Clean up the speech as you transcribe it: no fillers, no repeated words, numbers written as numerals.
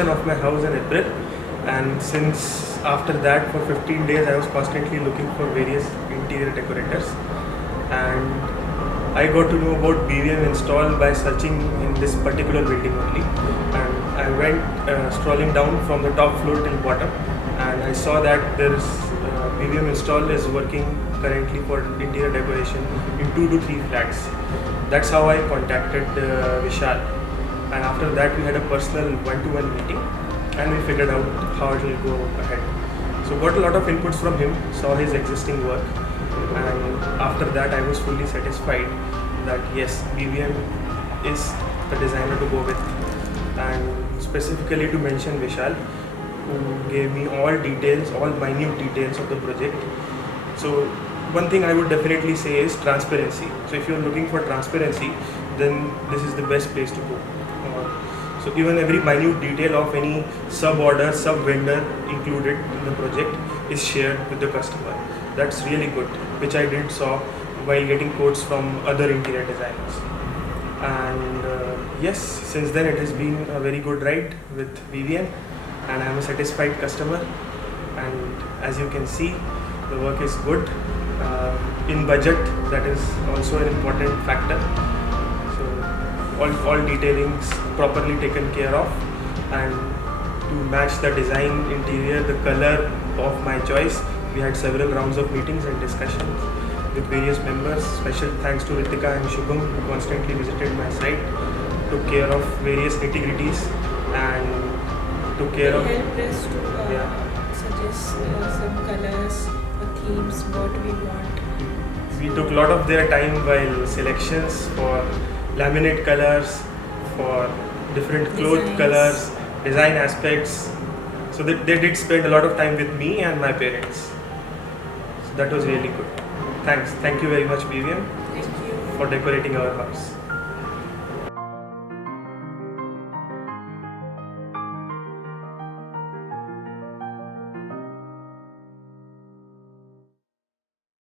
construction of my house in April, and since after that for 15 days I was constantly looking for various interior decorators, and I got to know about BVM install by searching in this particular building only, and I went strolling down from the top floor till bottom, and I saw that there is BVM install is working currently for interior decoration in 2 to 3 flats. That's how I contacted Vishal, and after that we had a personal one-to-one meeting, and we figured out how it will go ahead. So got a lot of inputs from him, saw his existing work, and after that I was fully satisfied that yes, BVM is the designer to go with. And specifically to mention Vishal, who gave me all details, all minute details of the project. So one thing I would definitely say is transparency. So if you're looking for transparency, then this is the best place to go. So even every minute detail of any sub-order, sub-vendor included in the project is shared with the customer. That's really good, which I didn't saw while getting quotes from other interior designers. And yes, since then it has been a very good ride with BVM, and I'm a satisfied customer. And as you can see, the work is good. In budget, that is also an important factor. All detailings properly taken care of, and to match the design interior, the color of my choice, we had several rounds of meetings and discussions with various members. Special thanks to Ritika and Shubham, who constantly visited my site, took care of various nitty-gritties, and took care of... They helped us to suggest some colors or themes, what we want. We took a lot of their time while selections for laminate colors, for different cloth colors, design aspects. So they did spend a lot of time with me and my parents. So that was really good. Thanks. Thank you very much, BVM, Thank you for decorating our house.